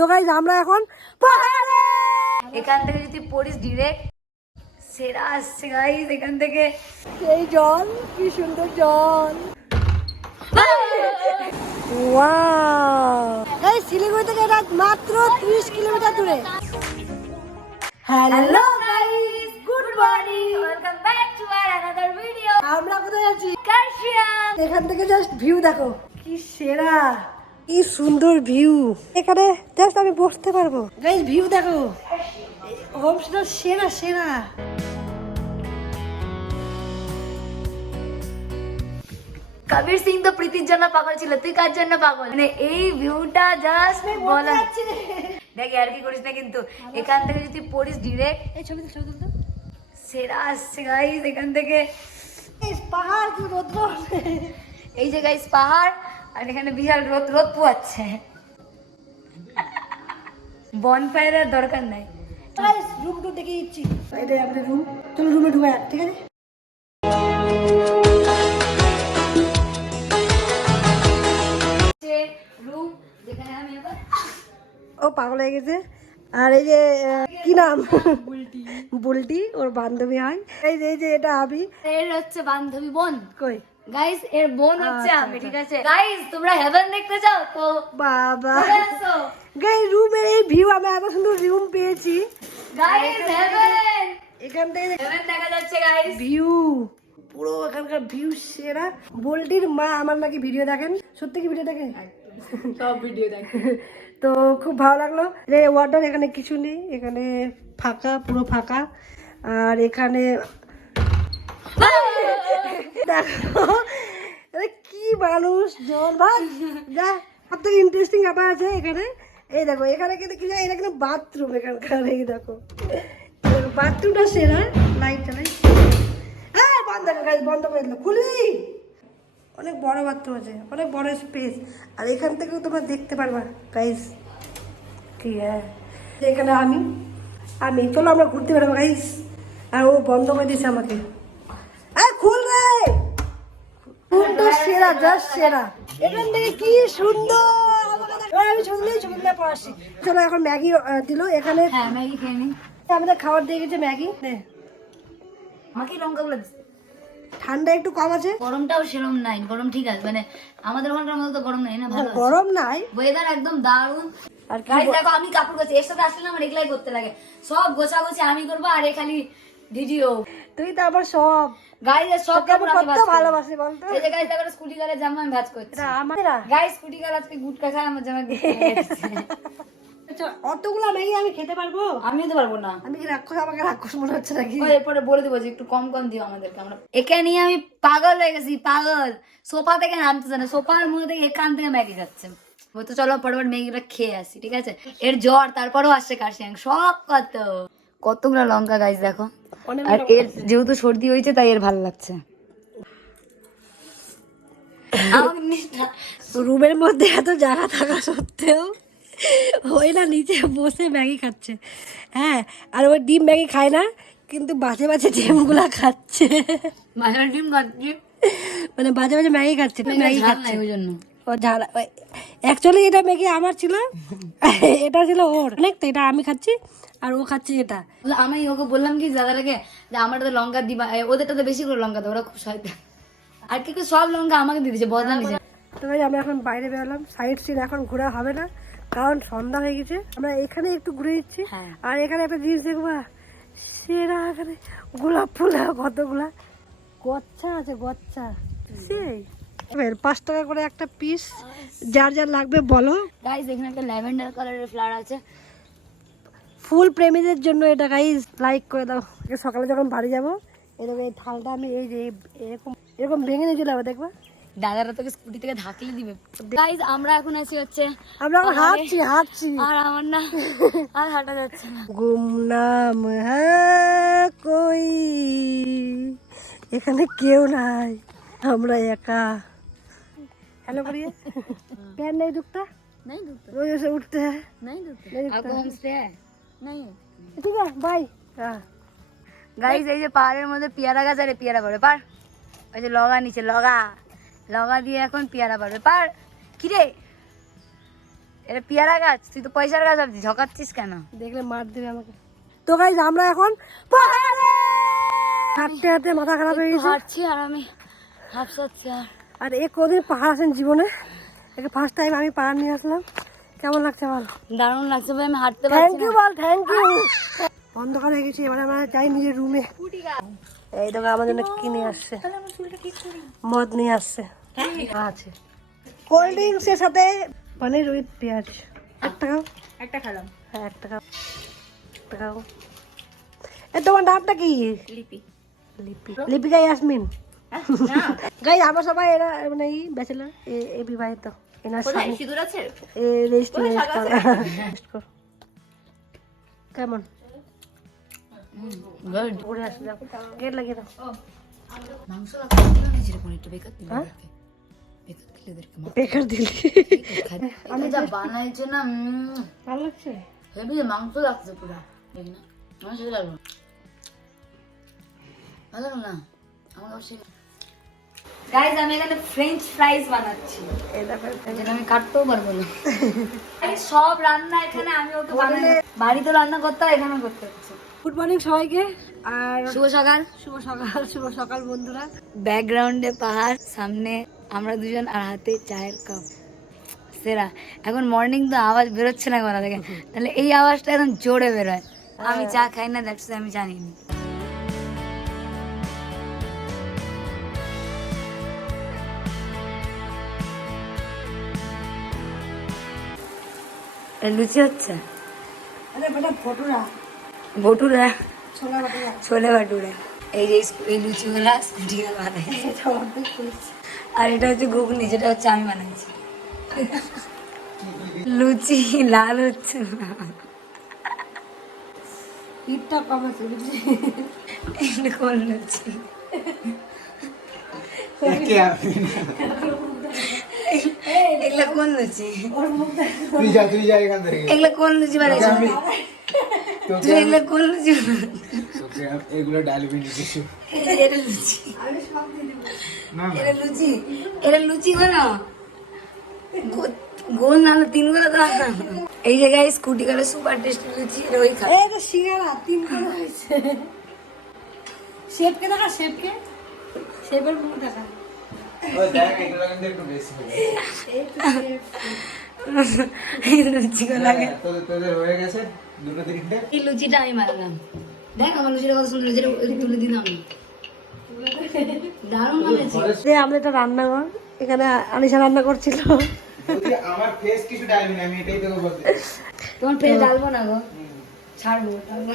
তো গাইস আমরা এখন পাহাড়ে, এখান থেকে যদি পড়িস ডিরেক্ট সেরা আসছে গাইস। এখান থেকে এই জল কি সুন্দর জল। ওয়াও, এই শিলিগুড়ি থেকে এটা মাত্র 30 কিলোমিটার দূরে। Hello guys, good morning, welcome back to our another video. আমরা কোথায় যাচ্ছি? কাশিয়াং। এখান থেকে জাস্ট ভিউ দেখো, কি সেরা, কি সুন্দর ভিউ। এখানে জাস্ট আমি বসতে পারবো। গাইস ভিউ দেখো, হোমস্টেটা সেরা সেরা। কবির সিং তো প্রীতির জন্য পাগল ছিল, তুই কার জন্য পাগল? মানে এই ভিউটা জাস্ট বলা, দেখ আর কি করিস না কিন্তু। এখান থেকে যদি পড়িস ডিরেক্ট এই ছবি তুলতে সেরা আসছে গাইস। এখান থেকে পাহাড় কি রোদ, এই যে গাইস পাহাড়, আর এখানে বিশাল রোদ রোদ পোয়াচ্ছে। বনফায়ারের দরকার নাই। গাইস রুম তো দেখে দিচ্ছি, এটাই আমাদের রুম। চলো রুমে ঢুকে যাক, ঠিক আছে? রুম যেখানে আমি এবার ও পাগল হয়ে গেছে। আর এই যে কি নাম, বুলটি, ওর বান্ধবী হয়। এই যে এটা আমি, এর হচ্ছে বান্ধবী বোন। কই গাইস এর বোন হচ্ছে আচ্ছা, আমি, ঠিক আছে গাইস? তোমরা হেভেন দেখতে চাও তো বাবা। চলে আসো গাইস রুমের এই ভিউ, আমি এত সুন্দর রুম পেয়েছি। গাইস। হেভেন, এখান থেকে হেভেন দেখা যাচ্ছে গাইস। ভিউ পুরো, এখানকার ভিউ সেরা। বুলটির মা আমার নাকি ভিডিও দেখেন, সত্যি কি ভিডিও দেখেন? সব ভিডিও দেখো। তো খুব ভালো লাগলো। রে ওয়াটার, এখানে কিছু নেই, এখানে ফাঁকা, পুরো ফাঁকা। আর এখানে দেখো কি মানুষ জন, ভাই যা। সব থেকে ইন্টারেস্টিং ব্যাপার আছে এখানে, এই দেখো এখানে কিন্তু কি যায়, এটা কিন্তু বাথরুম এখানকার। এই দেখো বাথরুমটা সেরা। লাইট চালাই, হ্যাঁ বন্ধ করে, বন্ধ করে দিল, খুলবি। অনেক বড় বাথরুম আছে, অনেক বড় স্পেস। আর এখান থেকেও তোমরা দেখতে পারবা গাইস। ঠিক হ্যাঁ, এখানে আমি চলো আমরা ঘুরতে পারবো গাইস। আর ও বন্ধ করে দিয়েছে আমাকে। খুল রে, রুমটা সেরা, জাস্ট সেরা। এখান থেকে কি সুন্দর, আমি ছবি পড়াচ্ছি। চলো এখন ম্যাগি দিল এখানে। হ্যাঁ ম্যাগি খেয়ে নি। আমাদের খাবার দিয়ে গেছে ম্যাগি। আমাকে লঙ্কাগুলো দিস। ঠান্ডা একটু কম আছে, গরমটাও সেরকম নাই, গরম ঠিক আছে, মানে আমাদের ওখানকার মতো তো গরম নাই না, ভালো গরম নাই। ওয়েদার একদম দারুণ। আর গাইস দেখো আমি কাপড় গোছি, এর সাথে আসলে আমার এগুলাই করতে লাগে, সব গোছাগুছি আমি করবো, আর এ খালি ভিডিও। তুই তো আবার সব গাইস সব কাপড় আমি ভাঁজ করি। ভালোবাসি বলতো। এই যে গাইস দেখো স্কুটি কালার জামা আমি ভাঁজ করছি। গাইস স্কুটি কালার আজকে গুটকা খায় আমার জামা অতগুলা ম্যাগি আমি খেতে পারবো? আমি তো পারবো না। আমি কি রাক্ষস? আমাকে রাক্ষস মনে হচ্ছে নাকি? ওই এরপরে বলে দেবো যে একটু কম কম দিও আমাদেরকে। আমরা একে নিয়ে আমি পাগল হয়ে গেছি, পাগল। সোফা থেকে নামতেছে না, সোফার মধ্যে থেকে এখান থেকে ম্যাগি খাচ্ছে। ও তো চলো পরপর ম্যাগিটা খেয়ে আসি, ঠিক আছে? এর জ্বর, তারপরেও আসছে কাশিয়াং, সব কতগুলো লঙ্কা গাইস দেখো। আর এর যেহেতু সর্দি হয়েছে তাই এর ভালো লাগছে। রুমের মধ্যে এত জায়গা থাকা সত্ত্বেও ওই না নিচে বসে ম্যাগি খাচ্ছে। হ্যাঁ, আর ওই ডিম ম্যাগি খায় না, কিন্তু বাজে বাজে ডিমগুলা খাচ্ছে। মাঝে ডিম খাচ্ছি, মানে বাজে বাজে ম্যাগি খাচ্ছে, ম্যাগি খাচ্ছে ওই জন্য। ও ঝাল। অ্যাকচুয়ালি এটা ম্যাগি আমার ছিল, এটা ছিল ওর অনেক, তো এটা আমি খাচ্ছি আর ও খাচ্ছে এটা। আমি ওকে বললাম কি দাদাটাকে যে আমারটা লঙ্কা দিবা, ওদেরটাতে বেশি করে লঙ্কা দেবো, ওরা খুব শয়তান। আর কিন্তু সব লঙ্কা আমাকে দিয়ে দিচ্ছে, বদলা নিচ্ছে। তো ভাই আমরা এখন বাইরে বেরোলাম, সাইড সিন এখন ঘোরা হবে না, কারণ সন্ধ্যা হয়ে গেছে। আমরা এখানে একটু ঘুরে দিচ্ছি। আর এখানে একটা জিনিস দেখবা সেরা, এখানে গোলাপ ফুল কতগুলা গচ্ছা আছে, গচ্ছা সেই 5 টাকা করে একটা পিস, যার যার লাগবে বলো। গাইস এখানে একটা ল্যাভেন্ডার কালারের ফ্লাওয়ার আছে, ফুল প্রেমীদের জন্য এটা গাইস। লাইক করে দাও। সকালে যখন বাড়ি যাবো এরকম এই থালটা আমি এই যে এরকম এরকম ভেঙে নিয়ে চলে যাবো, দেখবা দাদারা তোকে স্কুটি থেকে ধাকলে দিবে। গাইস আমরা এখন আছি হচ্ছে, আমরা এখন হাঁটছি আর আমার না আর হাঁটা যাচ্ছে না। গুমনাম হ্যাঁ কই, এখানে কেউ নাই, আমরা একা। হ্যালো করিয়ে প্যান নেই দুঃখটা, नहीं दुखता, রোজ এসে उठते हैं, नहीं दुखता। नहीं दुखता। आपको होम स्टे है? नहीं है। ঠিক আছে বাই। গাইস এই যে পাহাড়ের মধ্যে পেয়ারা গাছ, আরে পেয়ারা পারবে পার, ওই যে লগা নিচে লগা দিয়ে এখন পেয়ারা পারবে পার। কিরে এটা পেয়ারা গাছ, তুই তো পয়সার গাছ ভাবছিস, ঝকাচ্ছিস কেন? দেখলে মার দেবে আমাকে। তো গাইস আমরা এখন পাহাড়ে হাঁটতে হাঁটতে মাথা খারাপ হয়ে গেছে। হাঁটছি আর আমি হাঁপসাচ্ছি। আর এ কোনদিন পাহাড় আসেন জীবনে, একে ফার্স্ট টাইম আমি পাহাড় নিয়ে আসলাম। কেমন লাগছে বল? দারুণ লাগছে ভাই, আমি হাঁটতে থ্যাংক পারছি ইউ না। বল, থ্যাংক ইউ। অন্ধকার হয়ে গেছে, এবার আমরা যাই নিজের রুমে। এই দেখো আমার জন্য কি নিয়ে আসছে, মদ নিয়ে আসছে, আছে কোল্ড ড্রিঙ্কস এর সাথে পনির উইথ পেঁয়াজ। একটা খাও, একটা খেলাম। হ্যাঁ একটা খাও, একটা খাও। এ তোমার নামটা কি? লিপি। লিপি, লিপিকা ইয়াসমিন। গাই আমরা সবাই এরা মানে এই ব্যাচেলর, এ বিবাহিত। এনার স্বামী সিঁদুর আছে? এ রেস্টুরেন্ট কর। কেমন গুড। ঘুরে আসলে গেট লাগিয়ে দাও। মাংস লাগছে না নিজের পনিরটা বেকার দিলে হ্যাঁ? বেকার দিলে দেখতে বেকার দিলি। আমি যা বানাইছে না, ভালো লাগছে। হেবি মাংস লাগছে পুরো। দেখি না আমার সেটা লাগলো, ভালো লাগলো না আমার অবশ্যই। গাইস আমি এখানে ফ্রেঞ্চ ফ্রাইজ বানাচ্ছি, এই দেখো যেটা আমি কাটতেও পারবো না। সব রান্না এখানে আমি ওকে বানাই, বাড়িতে রান্না করতে হয়, এখানে করতে হচ্ছে। গুড মর্নিং সবাইকে, আর শুভ সকাল। শুভ সকাল, শুভ সকাল বন্ধুরা। ব্যাকগ্রাউন্ডে পাহাড়, সামনে আমরা দুজন, আর হাতে চায়ের কাপ। সেরা। এখন মর্নিং তো আওয়াজ বেরোচ্ছে না গলা থেকে, তাহলে এই আওয়াজটা একদম জোরে বেরোয়। আমি চা খাই না, দ্যাটস আমি জানি না। লুচি হচ্ছে, আরে বেটা ভটুরা, ভটুরা, ছোলা ভটুরা। ছোলে ভাটুরা। এই যে এই লুচিগুলা স্কুটিগুলো বানাই, আর এটা হচ্ছে ঘুগনি, যেটা হচ্ছে আমি বানাইছি। লুচি লাল হচ্ছে না, হিটটা কম আছে বুঝলি। এটা কোন লুচি? এগুলা কোন লুচি? তুই যা এখান থেকে। এগুলা কোন লুচি বানাইছো? তুই এগুলা কোন লুচি? এগুলো ডায়াবেটিস ইস্যু। এটা লুচি, এটা লুচি, এটা লুচি বানা গোল না হলে 3 করে দাও। এই জায়গায় স্কুটি করে সুপার টেস্টি লুচি, এটা ওই খাই। এই তো সিঙ্গারা 3 করে হয়েছে। শেফকে দেখা, শেফকে, শেফের মুখ দেখা। ওই দেখ এগুলো কিন্তু একটু বেশি হবে। এই লুচি লাগে, তোদের হয়ে গেছে দুটো তিনটে। এই লুচিটা আমি বানালাম। দেখ আমার লুচিটা কত সুন্দর, লুচিটা তুলে দিলাম, দারুণ বানিয়েছি। যে আমরা এটা রান্নাঘর, এখানে আনিশা রান্না করছিল। যদি আমার ফেস কিছু ডালবি না, আমি এটাই তোকে বলতে। তোমার পেয়ে ডালবো না গো, ছাড়বো, ডালবো।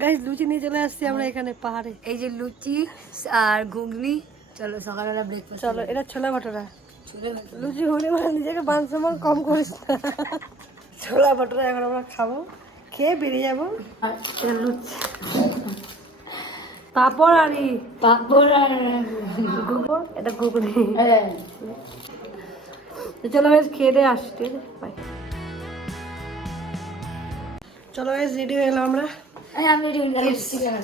গাইস লুচি নিয়ে চলে আসছি আমরা এখানে পাহাড়ে। এই যে লুচি আর ঘুগনি, চলো সকালবেলা ব্রেকফাস্ট। চলো, এটা ছোলা ভটুরা। চলে গেছে। লুচি ঘুরে মানে নিজেকে মান সম্মান কম করিস না। ছোলা ভটুরা এখন আমরা খাবো, খেয়ে বেরিয়ে যাবো। আর এটা লুচি, পাপড় আরি পাঁপড় আর ঘুগনি, এটা ঘুগনি। হ্যাঁ। তো চলো গাইস খেয়ে দিয়ে আসি, ঠিক আছে, বাই। চলো গাইস রেডি হয়ে গেলাম আমরা, আমি রেডি হয়ে গেলাম।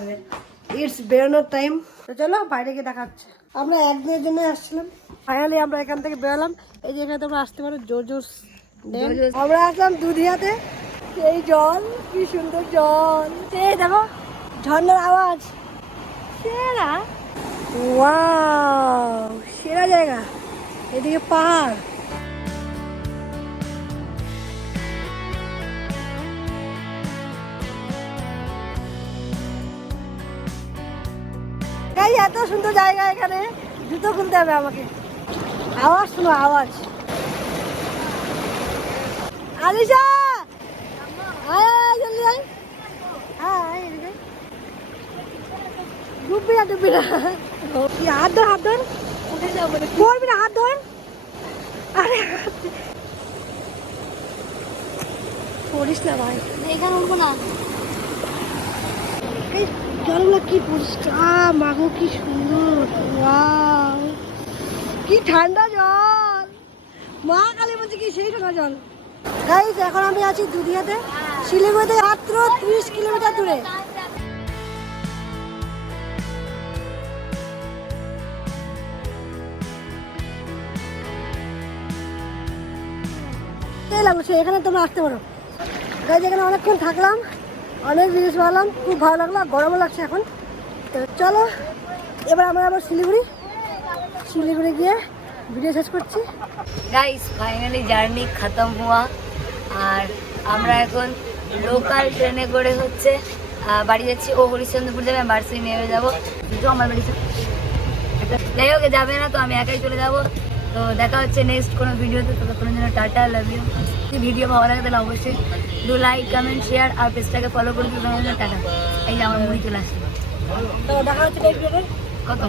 ইটস বেরোনোর টাইম। তো চলো বাইরে গিয়ে দেখাচ্ছে। আমরা একদিনের জন্য আসছিলাম, ফাইনালি আমরা এখান থেকে বেরোলাম। এই যে এখানে তোমরা আসতে পারো, জোর আমরা আসলাম দুধিয়াতে। এই জল, কি সুন্দর জল, এই দেখো ঝর্ণার আওয়াজ, সেরা, ওয়াও সেরা জায়গা। এদিকে পাহাড়, গাইস এত সুন্দর জায়গা, এখানে জুতো খুলতে হবে আমাকে। আওয়াজ শোনো, আওয়াজ। আলিশা আয় আয় জলদি আয়, আয় এদিকে। ডুববি না, ডুববি না। কি হাত ধর, হাত ধর, পড়বি না, হাত ধর। আরে পড়িস না ভাই, এখানে উঠবো না। এই জলগুলো কি পরিষ্কার, মাগো কি সুন্দর, ওয়াও কি ঠান্ডা জল, মা কালী বলছে কি সেই ঠান্ডা জল। গাইস এখন আমি আছি দুধিয়াতে, শিলিগুড়িতে মাত্র 30 কিলোমিটার দূরে। লাগলো সে এখানে তোমরা আসতে পারো। গাইজ এখানে অনেকক্ষণ থাকলাম, অনেক জিনিস ভাবলাম, খুব ভালো লাগলো, আর গরমও লাগছে এখন। তো চলো এবার আমরা আবার শিলিগুড়ি গিয়ে ভিডিও শেষ করছি। গাইস ফাইনালি জার্নি খতম হওয়া, আর আমরা এখন লোকাল ট্রেনে করে হচ্ছে বাড়ি যাচ্ছি। ও হরিশ্চন্দ্রপুর যাবে, আমি বার্সি নেমে যাবো, তো আমার বাড়ি যাই হোক যাবে না, তো আমি একাই চলে যাবো। তো দেখা হচ্ছে নেক্সট কোনো ভিডিওতে, ততক্ষণের জন্য টাটা, লাভ ইউ। যদি ভিডিও ভালো লাগে তাহলে অবশ্যই ডু লাইক, কমেন্ট, শেয়ার আর পেজটাকে ফলো করে দিতে। টাটা। এই যে আমার মুড়ি চলে আসছে, তো দেখা হচ্ছে নেক্সট ভিডিওতে। কত